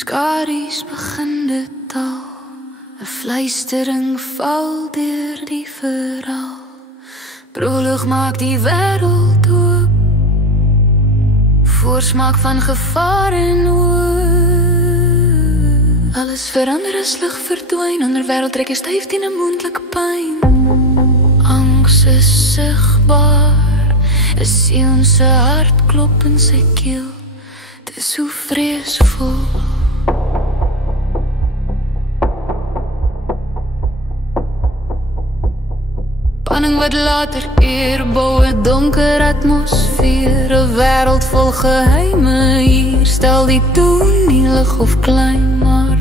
skaries begin dit al, 'n fluistering val deur die verhaal. Proloog maak die wêreld oop, voorsmaak van gevaar en hoop. Alles verander as lig verdwyn, ander wêreld trek jy styf teen 'n moontlike pyn. Angs is sigbaar, 'n seun se hart klop in sy keel. Dit is so vreesvol. Spanning wat later eer bou, 'n donker atmosfeer, 'n wêreld vol geheime. Hier stel die toon nie lig of klein, maar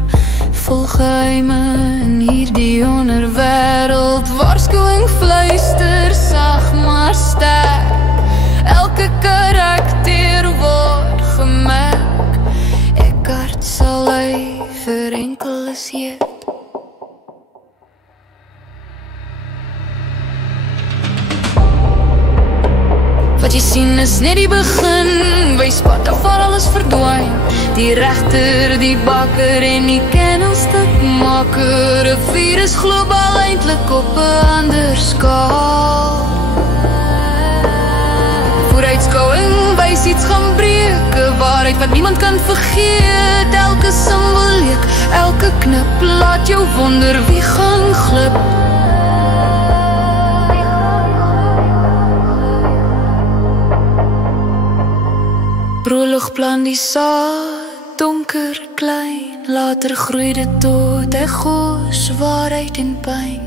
vol geheime. In hierdie onderwêreld waarskuwing fluister, sag maar sterk. Elke karakter word gemerk. Eckhart sal hy vir enkel is jy. Wat jy sien is net die begin, wys pad af waar alles verdwyn. Die regter, die bakker en die kennelstukmaker. 'n virus globaal eintlik op 'n ander skaal. Vooruitskouing wys iets gaan breek, 'n waarheid wat niemand kan vergeet. Elke simboleek, elke knip laat jou wonder wie gaan glip. Proloog plant die saad, donker klein, later groei dit tot echo's, waarheid en pyn.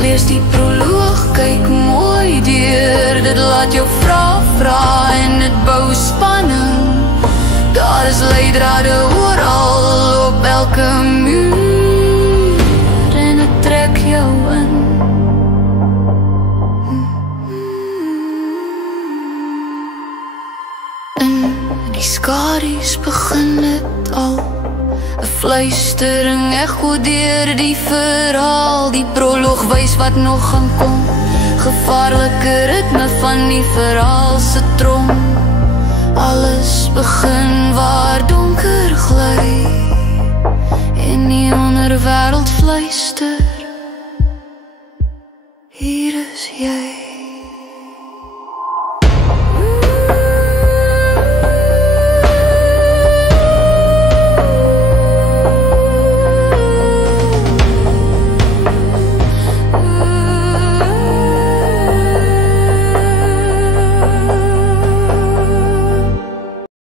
Lees die proloog, kyk mooi deur, dit laat jou vra en dit bou spanning. Daar is leidrade oral op elke muur en dit trek jou in. Die skaries begin dit al, 'n fluistering echo deur die verhaal. Die proloog wys wat nog gaan kom, gevaarlike ritme van die verhaal se trom. Alles begin waar donker gly en die onderwêreld fluister.